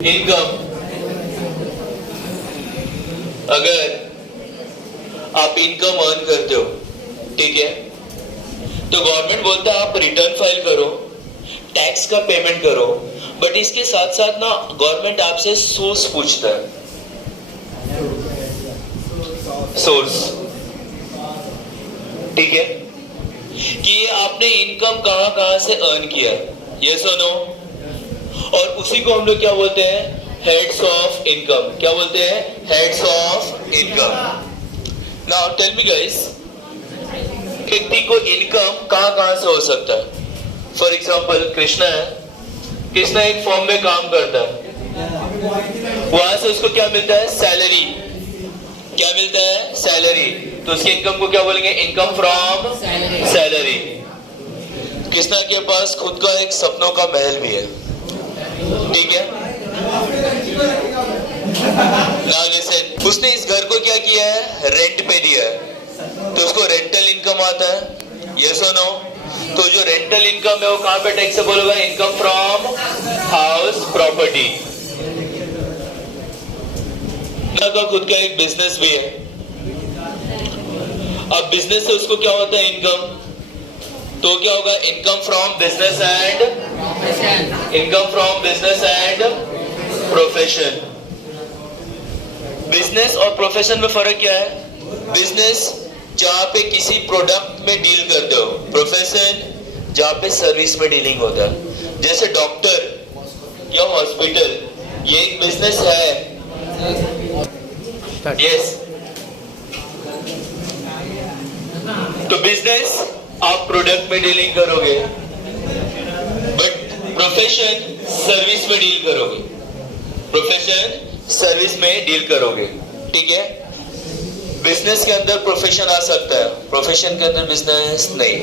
Income, अगर आप income earn करते हो, ठीक है, तो गवर्नमेंट बोलता है आप रिटर्न फाइल करो, टैक्स का पेमेंट करो, बट इसके साथ साथ ना गवर्नमेंट आपसे सोर्स पूछता है। सोर्स, ठीक है, कि ये आपने इनकम कहां कहां से अर्न किया, यस और नो। और उसी को हम लोग क्या बोलते हैं, हेड्स ऑफ इनकम। क्या बोलते हैं, heads of income. Now tell me guys, व्यक्ति को इनकम कहां कहां से हो सकता है। फॉर एग्जांपल कृष्णा है, कृष्णा एक फॉर्म में काम करता है, वहां से उसको क्या मिलता है, सैलरी। क्या मिलता है, सैलरी। तो उसके इनकम को क्या बोलेंगे, इनकम फ्रॉम सैलरी। कृष्णा के पास खुद का एक सपनों का महल भी है, ठीक है। नाउ लिसन, उसने इस घर को क्या किया है, रेंट पे दिया है, तो उसको रेंटल इनकम आता है, यस और नो। तो जो रेंटल इनकम है वो कहां पे टैक्सेबल होगा, इनकम फ्रॉम हाउस प्रॉपर्टी। का खुद का एक बिजनेस भी है, अब बिजनेस से उसको क्या होता है, इनकम। तो क्या होगा, income from business and profession. Business और प्रोफेशन में फर्क क्या है, बिजनेस जहां पे किसी प्रोडक्ट में डील करते हो, प्रोफेशन जहां पे सर्विस में डीलिंग होता है। जैसे डॉक्टर या हॉस्पिटल, ये एक बिजनेस है, यस। तो बिजनेस आप प्रोडक्ट में डीलिंग करोगे, बट प्रोफेशन सर्विस में डील करोगे, प्रोफेशन सर्विस में डील करोगे, ठीक है। बिजनेस के अंदर प्रोफेशन आ सकता है, प्रोफेशन के अंदर बिजनेस नहीं।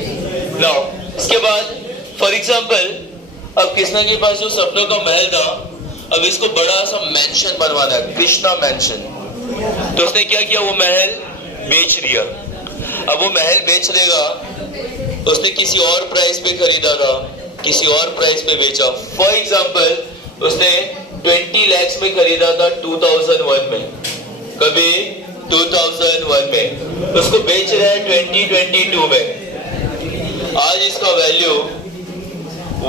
नाउ इसके बाद फॉर एग्जांपल, अब कृष्णा के पास जो सपनों का महल था, अब इसको बड़ा सा मेंशन बनवाना है, कृष्णा मेंशन। तो उसने क्या किया, वो महल बेच दिया। अब वो महल बेच देगा, उसने किसी और प्राइस पे खरीदा था, किसी और प्राइस पे बेचा। फॉर एग्जांपल उसने 20 लाख में खरीदा था 2001 में, कभी 2001 में, उसको बेच रहा है 2022 में। आज इसका वैल्यू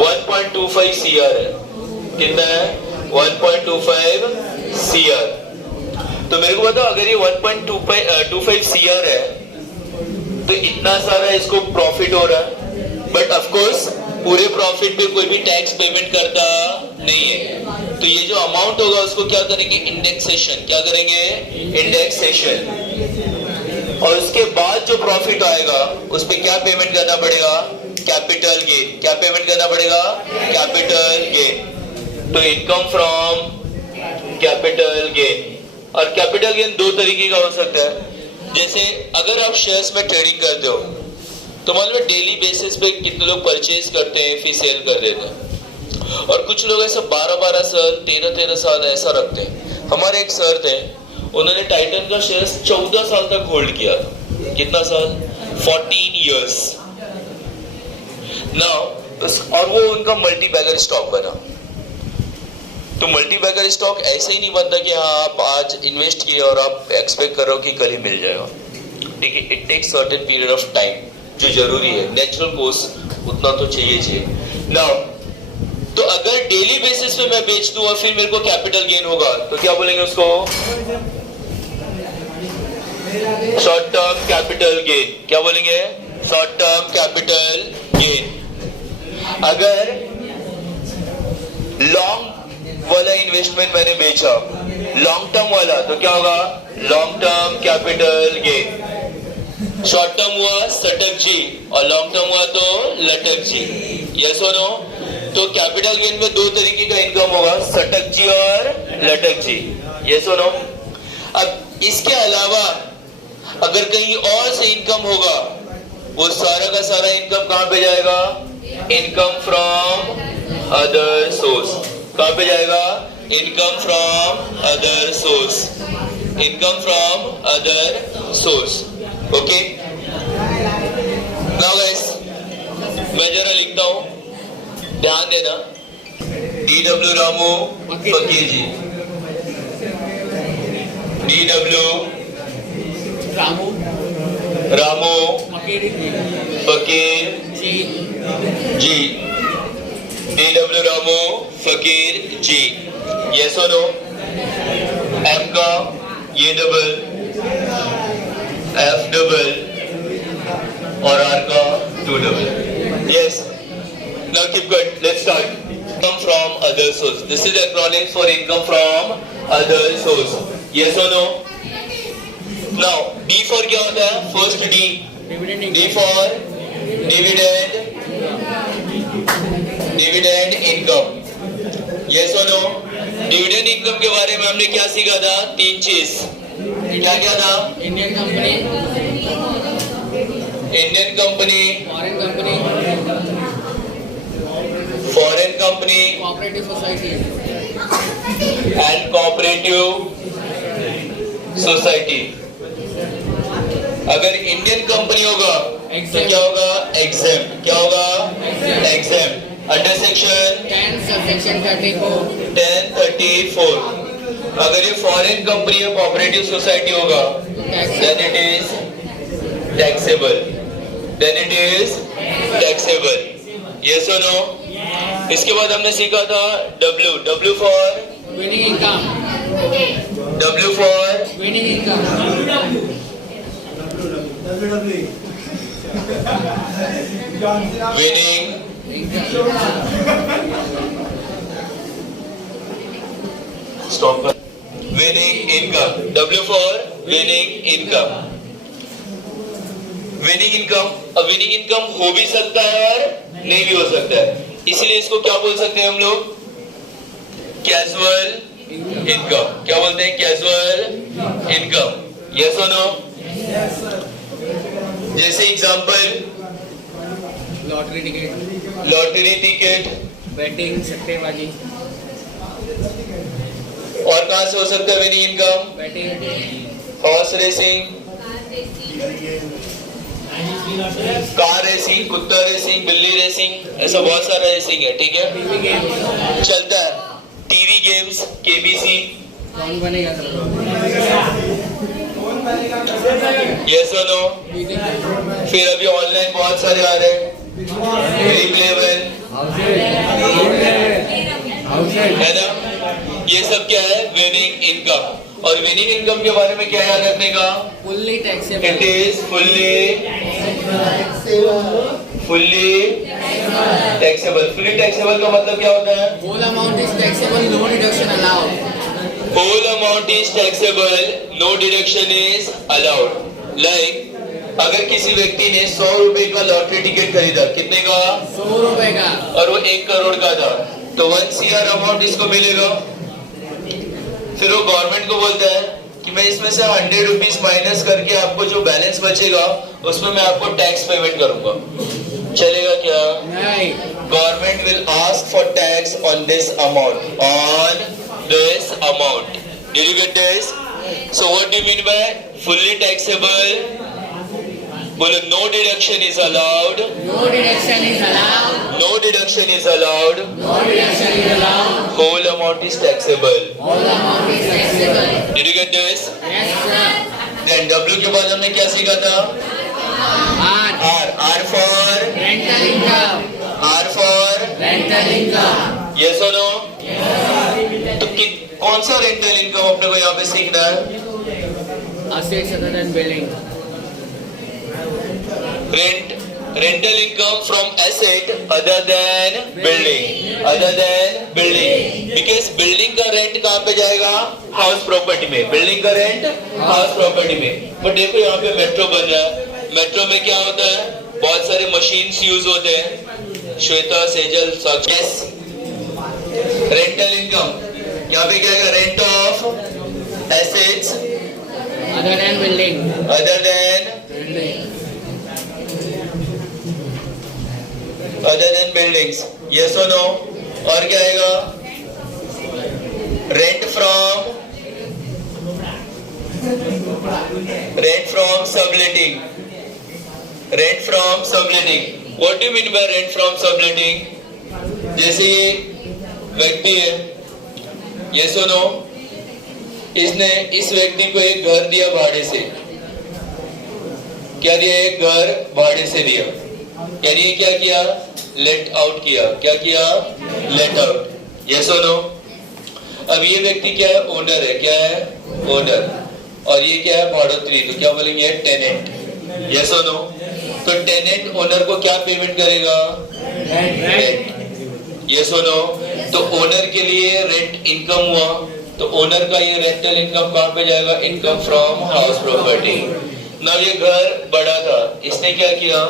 1.25 CR है। कितना है, 1.25 CR। तो मेरे को बताओ, अगर ये 1.25 CR है, तो इतना सारा इसको प्रॉफिट हो रहा है, बट ऑफ कोर्स पूरे प्रॉफिट पे कोई भी टैक्स पेमेंट करता नहीं है। तो ये जो अमाउंट होगा उसको क्या करेंगे, इंडेक्सेशन। क्या करेंगे, इंडेक्सेशन। और उसके बाद जो प्रॉफिट आएगा उस पे क्या पेमेंट करना पड़ेगा, कैपिटल गेन। क्या पेमेंट करना पड़ेगा, कैपिटल गेन। तो इनकम फ्रॉम कैपिटल गेन। और कैपिटल गेन दो तरीके का हो सकता है। जैसे अगर आप शेयर्स में ट्रेडिंग करते हो, तो मान लो डेली बेसिस पे कितने लोग परचेज करते हैं, फिर सेल कर देते हैं। और कुछ लोग ऐसे 12-12 साल, 13-13 साल ऐसा रखते हैं। हमारे एक सर थे, उन्होंने टाइटन का शेयर्स 14 साल तक होल्ड किया। कितना साल, 14 इयर्स। नाउ और वो उनका मल्टी बैगर स्टॉक बना। तो मल्टी बैगर स्टॉक ऐसे ही नहीं बनता कि हाँ आप आज इन्वेस्ट किए और आप एक्सपेक्ट कर रहे हो कि कल ही मिल जाएगा, ठीक है। It takes certain period of time, जो जरूरी है, नेचुरल कोर्स उतना तो चाहिए। नाउ तो अगर डेली बेसिस पे मैं बेच दूं और फिर मेरे को कैपिटल गेन होगा, तो क्या बोलेंगे उसको, शॉर्ट टर्म कैपिटल गेन। क्या बोलेंगे, शॉर्ट टर्म कैपिटल गेन। अगर लॉन्ग वाला इन्वेस्टमेंट मैंने बेचा, लॉन्ग टर्म वाला, तो क्या होगा, long term capital gain. Short term हुआ सटक जी और लॉन्ग टर्म हुआ तो लटक जी, यस और नो। तो कैपिटल गेन में दो तरीके का इनकम होगा, सटक जी और लटक जी, यस और नो। अब इसके अलावा अगर कहीं और से इनकम होगा, वो सारा का सारा इनकम कहां पे जाएगा, इनकम फ्रॉम अदर सोर्स। कहां पे जाएगा, income from other source, income from other source, okay. Now guys, मैं जरा लिखता हूं, ध्यान देना। DW रामू फकीर जी, DW रामू फकीर जी, DW रामू फकीर जी। यस और नो? M का ये डबल, F डबल और R का 2 double. Yes. Now keep good. Let's start. Income from other source. This is acronym for income from other source. Yes or no? Now D for क्या होता है? First D. D for dividend. Dividend income. Yes or no? Dividend income के बारे में हमने क्या सीखा था? 3 चीज। क्या क्या था? Indian company, Indian company, foreign company, foreign company cooperative society. And cooperative society. अगर इंडियन कंपनी होगा तो क्या होगा? एग्जाम। क्या होगा? एग्जाम। Under section 10 subsection 34। 1034। अगर ये फॉरेन कंपनी या कोऑपरेटिव सोसाइटी होगा then it is taxable, then it is taxable. Yes or no? इसके बाद हमने सीखा था W, W for winning income, W for winning income, winning stop winning income, W for winning income. Winning income, अब winning income हो भी सकता है और नहीं भी हो सकता है, इसलिए इसको क्या बोल सकते हैं हम लोग? Casual income. क्या बोलते हैं? Casual income. यस और नो? जैसे example lottery ticket, lottery ticket, batting, सट्टेबाजी, और कहां से हो सकता है winning income? Batting, horse racing, car racing, कुत्ता रेसिंग, बिल्ली रेसिंग, ऐसा बहुत सारा रेसिंग है। ठीक है, टीवी गेम, चलता है। TV games, KBC. कौन बनेगा यस और नो? फिर अभी ऑनलाइन बहुत सारे आ रहे हैं, रिप्लेबल, है ना? ये सब क्या है? Winning income. और विनिंग इनकम के बारे में क्या याद रखने का? Fully taxable, it is fully taxable. Fully taxable का मतलब क्या होता है? Whole amount is taxable, no deduction allowed. Whole amount is taxable, no deduction is allowed. Like अगर किसी व्यक्ति ने 100 रुपए का लॉटरी टिकट खरीदा, कितने का? 100 रुपए का, और वो 1 करोड़ का था, तो 1 CR अमाउंट इसको मिलेगा। फिर वो गवर्नमेंट को बोलता है कि मैं इसमें से 100 रुपीज माइनस करके आपको जो बैलेंस बचेगा उसमें मैं आपको टैक्स पेमेंट करूंगा। चलेगा क्या? नहीं। Government will ask for tax on this amount, on this amount. Did you get this? So what do you mean by fully taxable? बोलो, no deduction is allowed, no deduction is allowed, no deduction is allowed, no deduction is allowed, whole amount is taxable. Whole amount is taxable. Did you get this? Yes sir. Then W के बाद हमने क्या सीखा था? R, R for rental income, R for rental income. yes or no? तो कौन सा rental income अपने को यहाँ पे सीखना है? Assets other than building, Rental income from asset other than building, other than building, because building का रेंट कहाँ पे जाएगा? हाउस प्रॉपर्टी में। बिल्डिंग का रेंट हाउस प्रॉपर्टी में। बट देखो यहाँ पे मेट्रो बन रहा है, मेट्रो में क्या होता है? बहुत सारे मशीन्स यूज होते हैं, Shweta, Sejal, success. Rental income यहाँ पे क्या है? Rent of assets other than building, other than buildings. Yes or no? और क्या आएगा? Rent from subletting. Rent from subletting. What do you mean by rent from subletting? जैसे ये व्यक्ति है, ये सुनो, इसने इस व्यक्ति को एक घर दिया भाड़े से। क्या दिया? एक घर भाड़े से दिया। यानी ये क्या किया? लेट आउट किया। क्या किया? Let out. ये सुनो, अब ये व्यक्ति क्या है? ओनर है। क्या है? ओनर। और ये क्या है? भाड़ोत्री। तो क्या बोलेंगे? टेनेंट। ये सुनो, तो टेनेंट ओनर को क्या पेमेंट करेगा? रेंट। ये सुनो, तो ओनर के लिए रेंट इनकम हुआ, तो ओनर का ये रेंटल इनकम कहां पे जाएगा? Income from house property. ना ये घर बड़ा था, इसने क्या किया?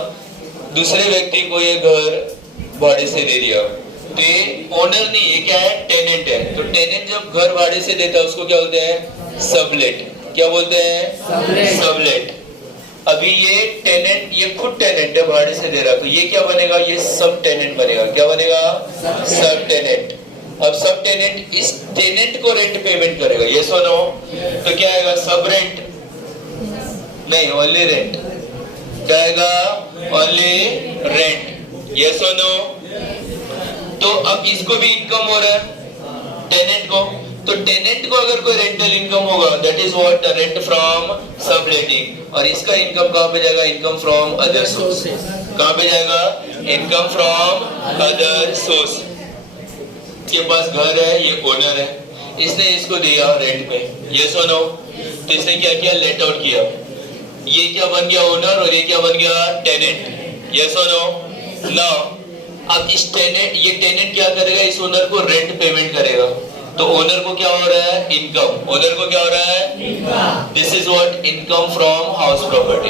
दूसरे व्यक्ति को ये घर भाड़े से दे दिया। तो ये ओनर नहीं, ये क्या है? टेनेंट है। तो टेनेंट जब घर भाड़े से देता है उसको क्या बोलते हैं? सबलेट। क्या बोलते हैं? सबलेट। अभी ये टेनेंट, ये खुद टेनेंट है, भाड़े से दे रहा, तो ये क्या बनेगा? ये सब टेनेंट बनेगा। क्या बनेगा? सब टेनेंट। अब सब टेनेंट इस टेनेंट को रेंट पेमेंट करेगा। ये सुनो, तो क्या आएगा? सब रेंट नहीं, ओनली रेंट। क्या आएगा? Only rent. ये सुनो, तो अब इसको भी इनकम हो रहा है टेनेंट को। तो टेनेंट को अगर कोई रेंटल इनकम होगा, that is what? Rent from subletting. और इसका इनकम कहां पे जाएगा? Income from other source. कहां पे जाएगा? Income from other source. के पास घर है, ये ओनर है, इसने इसको दिया रेंट पे। ये सुनो, तो इसने क्या किया? लेट आउट किया। ये क्या बन गया? ओनर। और ये क्या बन गया? टेनेंट। ये सुनो, नाउ अब इस टेनेंट, ये टेनेंट क्या करेगा? इस ओनर को रेंट पेमेंट करेगा। तो ओनर को क्या हो रहा है? इनकम। ओनर को क्या हो रहा है? This is what? Income from house property.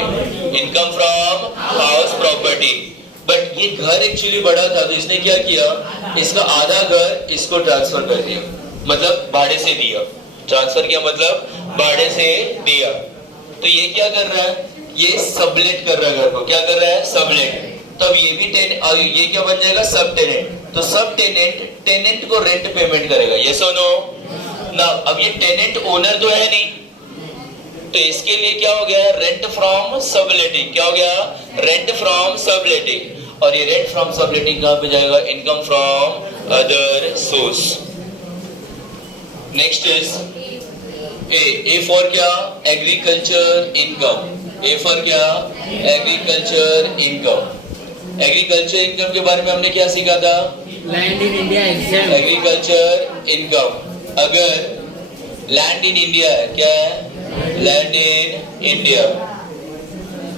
Income from house property. But ये घर एक्चुअली बड़ा था, तो इसने क्या किया? इसका आधा घर इसको ट्रांसफर कर दिया, मतलब भाड़े से दिया। ट्रांसफर किया मतलब भाड़े से दिया। तो ये क्या कर रहा है? ये सबलेट कर रहा है घर को। क्या कर रहा है? सबलेट। तब ये भी ये क्या बन जाएगा? सब टेनेंट। तो सब टेनेंट टेनेंट को रेंट पेमेंट करेगा। ये सुनो ना, अब ये टेनेंट ओनर तो है नहीं, तो इसके लिए क्या हो गया? Rent from subletting. क्या हो गया? Rent from subletting. और ये रेंट फ्रॉम सबलेटिंग कहां पे जाएगा? Income from other source. Next is A for क्या? Agriculture income. ए फॉर क्या? Agriculture income. एग्रीकल्चर इनकम के बारे में हमने क्या सीखा था? Land in India exam. Agriculture income. अगर लैंड इन इंडिया है, क्या है? लैंड इन इंडिया,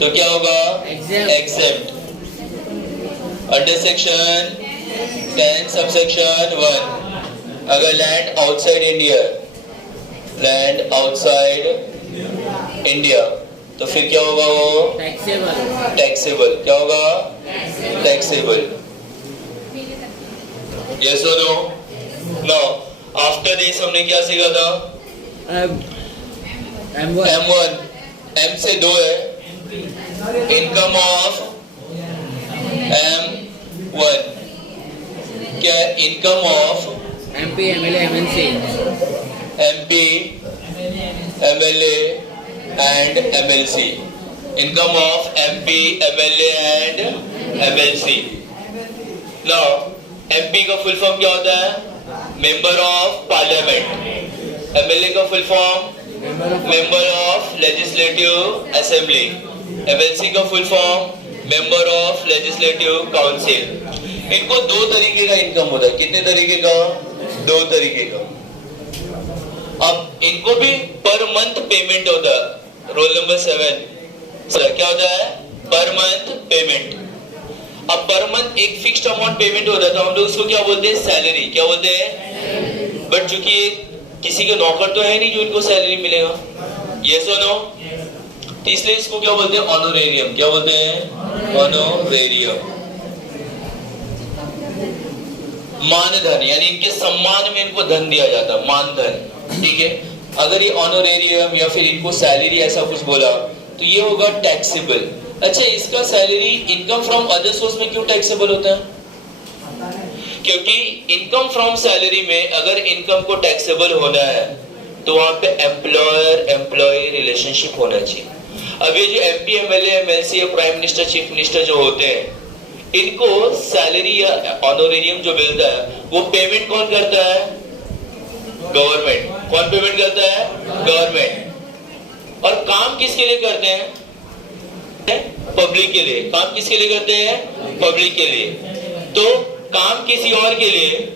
तो क्या होगा? एग्जेम्प्ट। अंडर सेक्शन 10 सबसेक्शन 1, अगर land outside India, land outside India, तो फिर क्या होगा? वो टैक्सेबल। टैक्सेबल। क्या होगा? टैक्सेबल। यस और नो? नाउ आफ्टर दिस हमने क्या सीखा था? M1 M से 2 है, इनकम ऑफ M1 क्या है? Income of MP MLA MNC। MP MLA and MLC। Income of MP MLA and MLC। Now MP का फुल फॉर्म क्या होता है? Member of parliament. MLA का full form? Member of legislative assembly. MLC का full form? Member of legislative council. इनको 2 तरीके का income होता है। कितने तरीके का? 2 तरीके का। अब इनको भी पर मंथ पेमेंट होता है। रोल नंबर 7 क्या होता है? Per month payment. अब पर मंथ एक फिक्स्ड अमाउंट पेमेंट होता है, तो हम लोग उसको क्या बोलते हैं? सैलरी। क्या बोलते हैं? बट चूंकि किसी के नौकर तो है नहीं जो इनको सैलरी मिलेगा, यस और नो, तो इसलिए इसको क्या बोलते हैं? ऑनोरेरियम। क्या बोलते हैं? ऑनोरेरियम। मानधन, यानी इनके सम्मान में इनको धन दिया जाता है, मानधन। ठीक है, अगर ये ऑनोरेरियम या फिर इनको सैलरी ऐसा कुछ बोला तो ये होगा टैक्सेबल। अच्छा, इसका salary income from other source में क्यों टैक्सेबल होता है? क्योंकि इनकम फ्रॉम सैलरी में अगर इनकम को टैक्सेबल होना है तो वहां पे एम्प्लॉयर एम्प्लॉय रिलेशनशिप होना चाहिए। अब ये जो MP MLA MLC या प्राइम मिनिस्टर चीफ मिनिस्टर जो होते हैं, इनको सैलरी या ऑनोरेरियम जो मिलता है वो पेमेंट कौन करता है? गवर्नमेंट। कौन पेमेंट करता है? गवर्नमेंट। और काम किसके लिए करते हैं? पब्लिक के लिए। काम किसके लिए करते हैं? पब्लिक के लिए। तो काम किसी और के लिए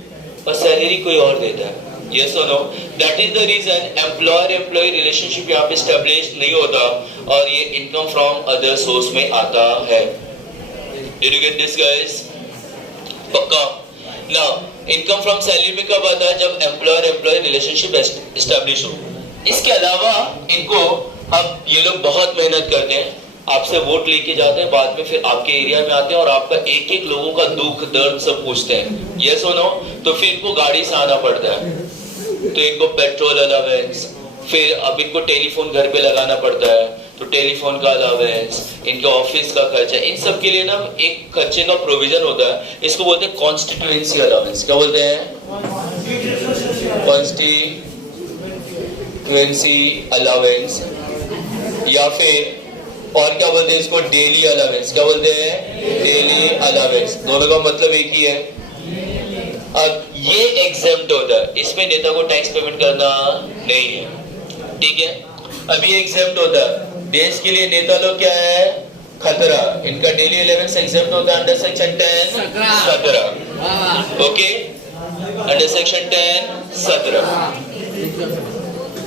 और सैलरी कोई और देता है। Yes or no? That is the reason employer-employ relationship यहाँ पे स्टैब्लिश नहीं होता और ये इनकम फ्रॉम अदर सोर्स में आता है। Did you get this guys? पक्का? Now, इनकम फ्रॉम सैलरी में कब आता है? जब एम्प्लॉयर-एम्प्लॉय रिलेशनशिप एस्टैब्लिश हो। इसके अलावा इनको अब ये लोग बहुत मेहनत करते हैं, आपसे वोट लेके जाते हैं, बाद में फिर आपके एरिया में आते हैं और आपका एक एक लोगों का दुख दर्द सब पूछते हैं। यस और नो? तो फिर इनको गाड़ी से आना पड़ता है, तो इनको पेट्रोल अलावेंस, फिर अब इनको टेलीफोन घर पे लगाना पड़ता है, तो टेलीफोन का अलावेंस, इनके ऑफिस का खर्चा, इन सब के लिए ना एक खर्चे का प्रोविजन होता है। इसको बोलते हैं कॉन्स्टिट्यूएंसी अलावेंस। क्या बोलते हैं? कॉन्स्टिट्यूएंसी अलावेंस, या फिर और क्या बोलते हैं इसको? Daily allowance. क्या बोलते हैं? Daily allowance. दोनों का मतलब एक ही है। अब ये एग्जेम्प्ट होता है, इसमें नेता को टैक्स पेमेंट करना नहीं है, ठीक है? अभी एग्जेम्प्ट होता है, देश के लिए नेता लोग क्या है? खतरा। इनका डेली अलावेंस एग्जेम्प्ट होता है under section 10 17। Okay, under section 10 17।